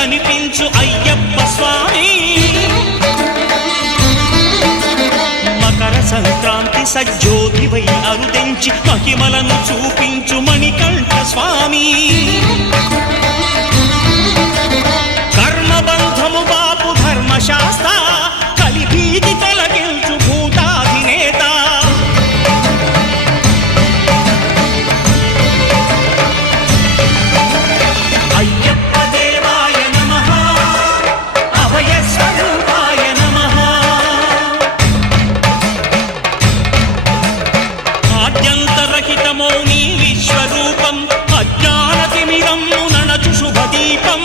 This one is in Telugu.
కనిపించు అయ్యప్ప స్వామి మకర సంక్రాంతి సజ్జోతివై అరుదెంచి మహిమలను చూపించు మణికంఠ స్వామి కర్మబంధము బాపు ధర్మశాస్త్ర కలిభీతి తొలగించు భూతాధినేత అయ్యప్ప దేవాయ నమః అభయ స్వరూపాయ నమః ఆద్యంతరహితమౌ నీ విశ్వరూపం అజ్ఞానతిమిరం నణచు శుభదీపం